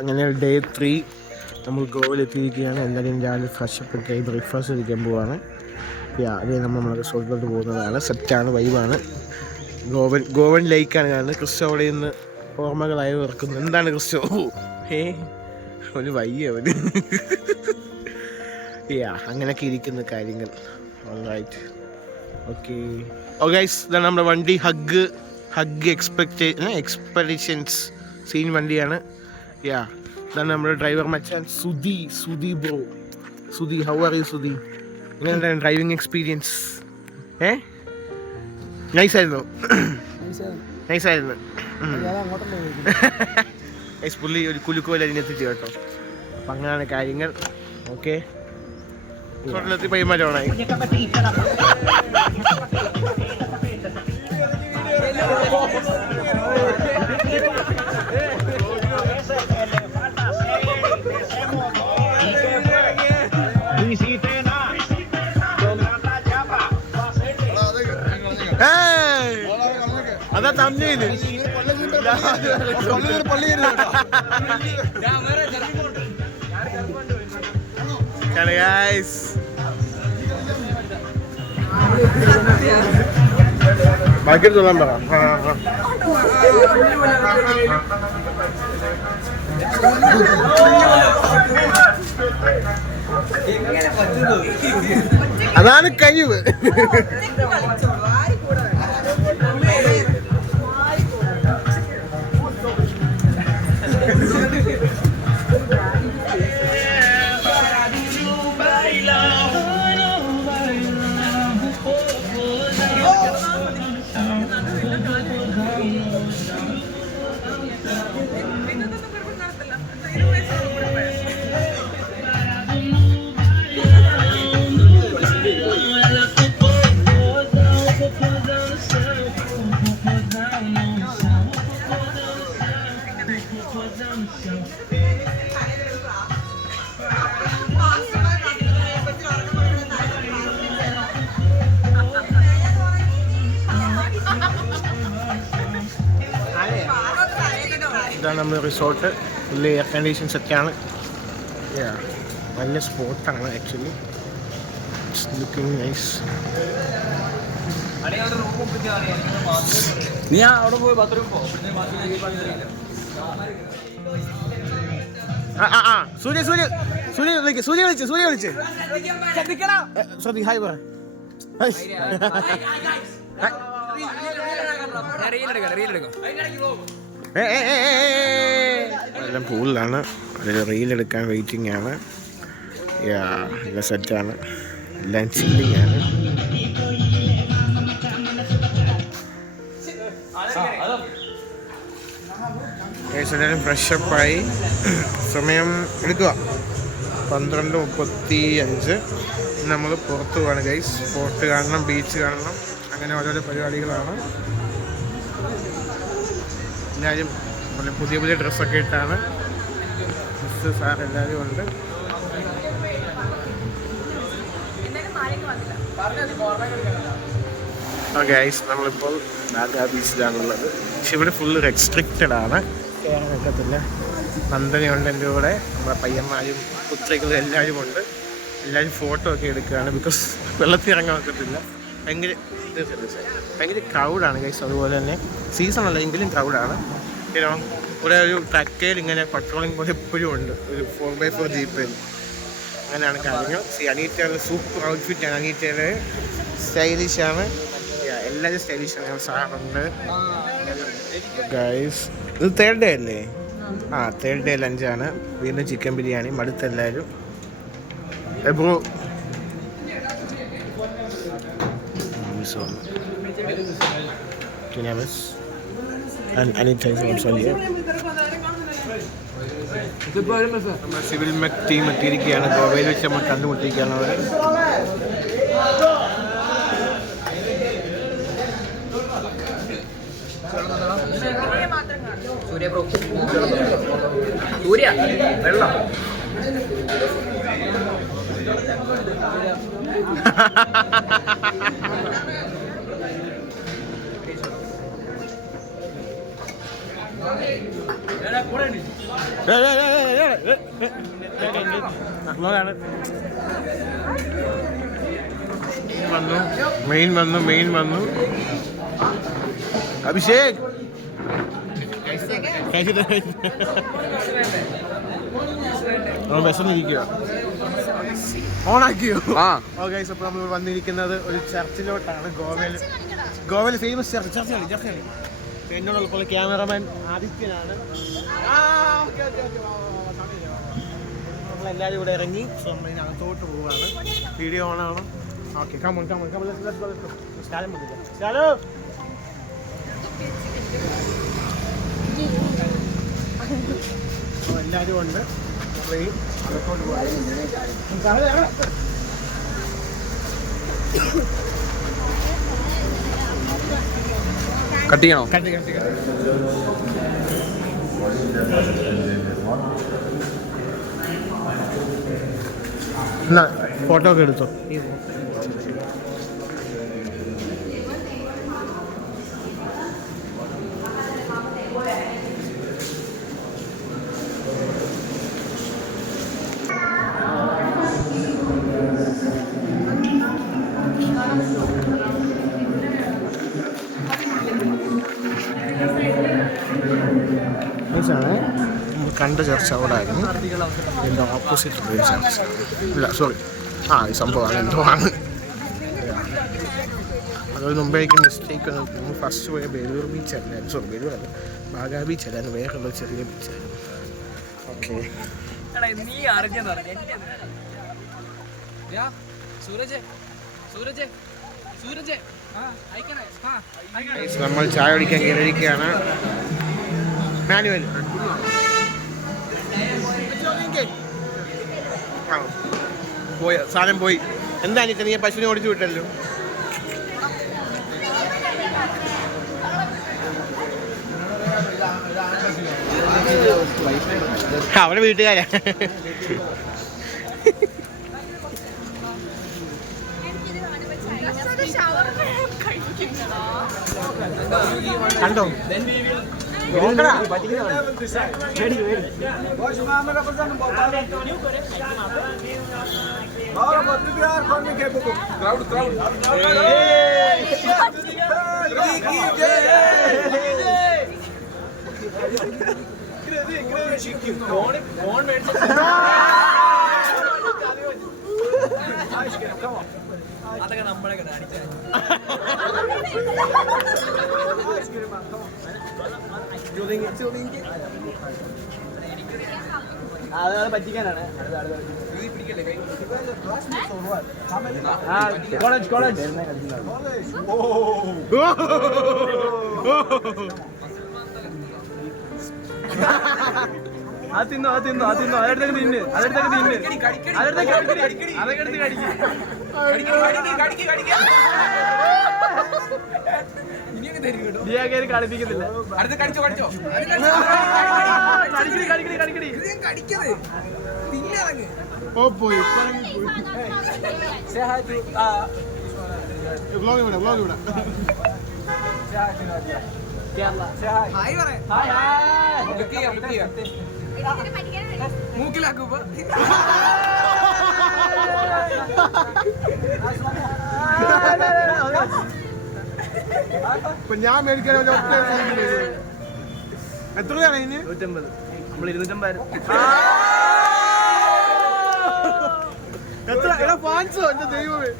അങ്ങനെ ഡേ 3 നമ്മൾ ഗോവയിലെത്തിയിരിക്കുകയാണ്. എല്ലാവരും രാവിലെ ഫ്രഷപ്പൊക്കെ ആയി ബ്രേക്ക്ഫാസ്റ്റ് കഴിക്കാൻ പോവാണ്. അതേ നമ്മൾ റിസോർട്ടിലോട്ട് പോകുന്നതാണ്. സെറ്റാണ്, വൈബാണ്. ഗോവൻ ലേക്കാണ് കാണുന്നത്. ക്രിസ്റ്റോ അവിടെ നിന്ന് ഓർമ്മകളായി ഓർക്കുന്നു. എന്താണ് ക്രിസ്റ്റോ? ഒരു വയ്യ അവന്. അങ്ങനെയൊക്കെ ഇരിക്കുന്ന കാര്യങ്ങൾ. Alright, okay. ഗൈസ്, ഇതാണ് നമ്മുടെ വണ്ടി. ഹഗ് എക്സ്പെഡിഷൻസ് സീൻ വണ്ടിയാണ്. ഇതാണ് നമ്മുടെ driver Machan Sudhi bro. Sudhi, how are you Sudhi? എങ്ങനെയുണ്ടായിരുന്നു ഡ്രൈവിംഗ് എക്സ്പീരിയൻസ്? നൈസായിരുന്നു. പുള്ളി ഒരു കുലുക്കോല അതിനെത്തിച്ചു കേട്ടോ. അപ്പം അങ്ങനെയാണ് കാര്യങ്ങൾ. ഓക്കെ, ോട്ടിലെത്തി പയ്യന്മാരോണായി. അതാ തമ്മില് ബാക്കി തൊള്ളാൻ പറ. അതാണ് കഴിവ്. ഇതാണ് നമ്മുടെ റിസോർട്ട്. ഫുള്ളി എയർ കണ്ടീഷൻ സെറ്റാണ്. നല്ല സ്പോട്ടാണ് ആക്ച്വലി. It's looking nice. നീ അവിടെ പോയി 10 രൂപ സൂര്യ വിളിച്ച് ശ്രദ്ധി ഹായ് പറ. എല്ലാം പൂളിലാണ്. അതിൽ റീലെടുക്കാൻ വെയിറ്റിംഗ് ആണ്. എല്ലാം സെറ്റാണ്. എല്ലാം ചില്ലിങ് ആണ്. എല്ലാവരും ഫ്രഷപ്പായി. സമയം എടുക്കുക 12:35. നമ്മൾ പുറത്ത് പോവാണ് ഗൈസ്. ഫോർട്ട് കാണണം, ബീച്ച് കാണണം, അങ്ങനെ ഓരോരോ പരിപാടികളാണ്. എല്ലാവരും പുതിയ ഡ്രസ്സൊക്കെ ഇട്ടാണ്. മിസ് സാർ എല്ലാവരും ഉണ്ട്. ഗൈസ്, നമ്മളിപ്പോൾ നാഗാ ബീച്ചിലാണുള്ളത്. പക്ഷെ ഇവിടെ ഫുള്ള് റെസ്ട്രിക്റ്റഡ് ആണ്, കയറാൻ പറ്റത്തില്ല. നന്ദനയുണ്ട് എൻ്റെ കൂടെ, നമ്മുടെ പയ്യന്മാരും പുത്രികളും എല്ലാവരും ഉണ്ട്. എല്ലാവരും ഫോട്ടോ ഒക്കെ എടുക്കുകയാണ്. ബിക്കോസ് വെള്ളത്തിൽ ഇറങ്ങാൻ പറ്റത്തില്ല. ഭയങ്കര ക്രൗഡാണ് ഗൈസ്. അതുപോലെ തന്നെ സീസൺ അല്ല എങ്കിലും ക്രൗഡാണ്. പിന്നെ ഇവിടെ ഒരു ട്രക്കയിൽ ഇങ്ങനെ പട്രോളിംഗ് പോലെ എപ്പോഴും ഉണ്ട്. ഒരു 4x4 ജീപ്പിൽ. അങ്ങനെയാണ് കാര്യങ്ങൾ. അനീറ്റയുടെ സൂപ്പർ ഔട്ട്ഫിറ്റാണ്. അനീറ്റയുടെ സ്റ്റൈലിഷാണ്. എല്ലാവരും സ്റ്റൈലിഷാണ്. സാറുണ്ട് ഗൈസ്. ഇത് 3rd ഡേ അല്ലേ? 3rd day ലഞ്ചാണ്. വീണ്ടും ചിക്കൻ ബിരിയാണി. മടുത്ത എല്ലാവരും. ബ്രോ സിവിൽ മെക് ടീം എത്തിയിരിക്കുകയാണ്. ഗോവയിൽ വെച്ച് നമ്മൾ കണ്ടുമുട്ടിയിരിക്കുകയാണ് അവർ. സൂര്യ വെള്ളം മെയിൻ വന്നു അഭിഷേക് വിശന്നിരിക്കുക ഓണാക്കിയോ? ഓക്കെ, അപ്പോൾ നമ്മൾ വന്നിരിക്കുന്നത് ഒരു ചർച്ചിലോട്ടാണ്. ഗോവയിൽ ഫേമസ് ചർച്ച്. എന്നോടുള്ള ക്യാമറമാൻ ആദിത്യനാണ്. നമ്മളെല്ലാവരും ഇവിടെ ഇറങ്ങി നമ്മൾ അകത്തോട്ട് പോവുകയാണ്. വീഡിയോ ഓണാണ്. ഓക്കെ, കമോൺ സ്ഥലം എല്ലാവരും ഉണ്ട്. അകത്തോട്ട് പോകാം. കട്ട് ചെയ്യണോ? എന്നാ ഫോട്ടോ ഒക്കെ എടുത്തോ. കണ്ട ചർച്ച അവിടെ ആയിരുന്നു. എൻ്റെ ഓപ്പോസിറ്റ് ഒരു ചർച്ച ഇല്ല, സോറി, ഈ സംഭവമാണ് എന്തോ ആണ്. അതൊരു മുമ്പേക്ക് മിസ്റ്റേക്ക് നമ്മൾ ഫസ്റ്റ് പോയ ബേലൂർ ബീച്ച് അല്ലായിരുന്നു. സോറി, ബേലൂർ അല്ല, ബാഗാ ബീച്ച് അല്ലായിരുന്നു, വേറെയുള്ള ചെറിയ ബീച്ചായിരുന്നു. ഓക്കെ, നമ്മൾ ചായ കുടിക്കാൻ കയറിയിരിക്കുകയാണ്. മാനുവൽ പോയി, സാധനം പോയി. എന്താ എനിക്ക് നീ പശുവിനെ ഓടിച്ചു വിട്ടല്ലോ. അവരെ വീട്ടുകാരാ. കണ്ടോ? അതൊക്കെ നമ്മളെ പറ്റിക്കാനാണ്. കോളേജ് തിന്നോ അതെടുത്തേക്ക് തിന്ന് അതെടുത്തേക്ക് അതൊക്കെ എടുത്ത് കളിപ്പിക്കുന്നില്ല. മൂക്കിലാക്കൂപ്പ ഞാൻ മേടിക്കാൻ എത്രയാണ് ഇതിന്? 150. നമ്മൾ 250. എത്ര ഫാൻസോ? എന്റെ ദൈവമേ,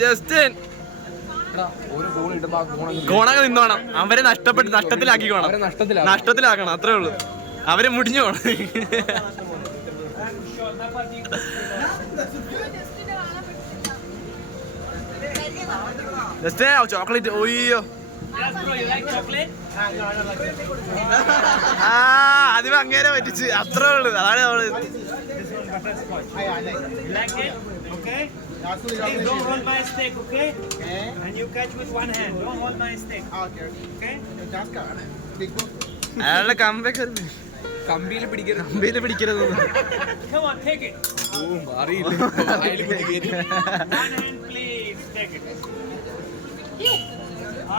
ജസ്റ്റിൻ ഗോണങ്ങ് നിന്നോണം. അവരെ നഷ്ടത്തിലാക്കിക്കോണം. നഷ്ടത്തിലാക്കണം, അത്രേ ഉള്ളൂ. അവരെ മുടിഞ്ഞു പോണം. ചോക്ലേറ്റ്. ഓയ്യോ, ആദ്യമേ അങ്ങേരെ പറ്റിച്ച്, അത്രേ ഉള്ളു. അതാണ് നമ്മള്. Hey, don't hold my stick, okay? And you catch with one hand. Don't hold my stick. Okay? അയാളുടെ കമ്പൊക്കെ കമ്പിയിൽ പിടിക്കരുത്. Come on, take it. അറിയില്ല. One hand, please. Take it.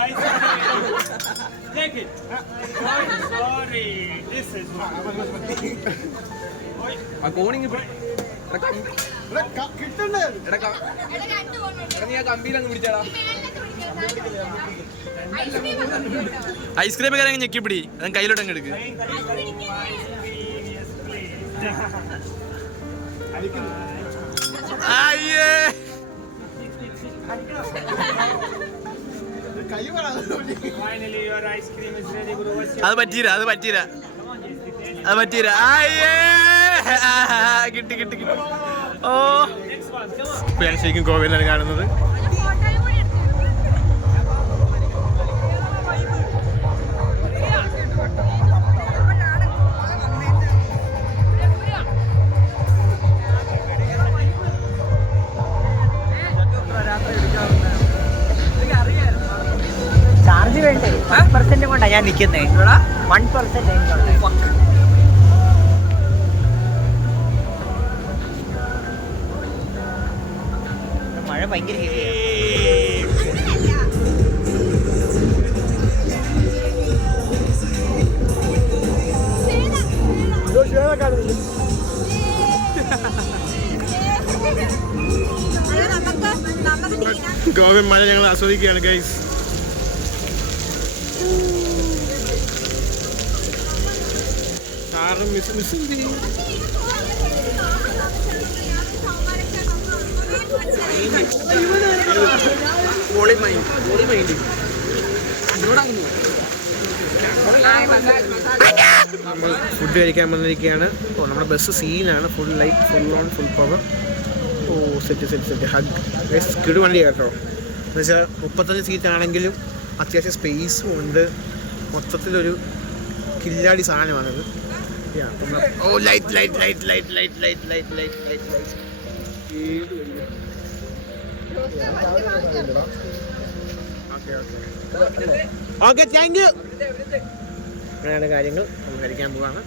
Ice cream. Take it. Sorry. This is ആ coning നീ ആ കമ്പിയിൽ അങ്ങ് പിടിച്ചാടാ. Ice cream ഒക്കെ ഞെക്കി പിടി, അത് കയ്യിലോട്ട് അങ്ങ് എടുക്ക്. അയ്യേ Finally, your ice cream is ready, Guru. അത് പറ്റീര. അയ്യേ കിട്ടി. ഓ Next one, come on. ഇപ്പൊ ഞാൻ ശരിക്കും ഗോവയിലാണ് കാണുന്നത്. ചാർജ് വേണ്ടേ? 1% കൊണ്ടാ ഞാൻ നിൽക്കുന്നത്. 1% മഴ ഭയങ്കര ഗോവൻ മഴ ഞങ്ങൾ ആസ്വദിക്കുകയാണ് ഗൈസ്. സാറും മിസ് നമ്മൾ ഫുഡ് കഴിക്കാൻ വന്നിരിക്കുകയാണ്. ഓ നമ്മുടെ ബസ് സീനാണ്. Full light, full on, full power. ഓ സെറ്റ് ഹഗ് ഗൈസ്. കിടു വണ്ടി കേട്ടോ. എന്ന് വെച്ചാൽ 35 സീറ്റ് ആണെങ്കിലും അത്യാവശ്യം സ്പേസും ഉണ്ട്. മൊത്തത്തിലൊരു കില്ലാടി സാധനമാണിത്. ഓ ലൈറ്റ്. Okay thank you. അങ്ങനെയാണ് കാര്യങ്ങൾ. നമ്മൾ കഴിക്കാൻ പോവാണ്.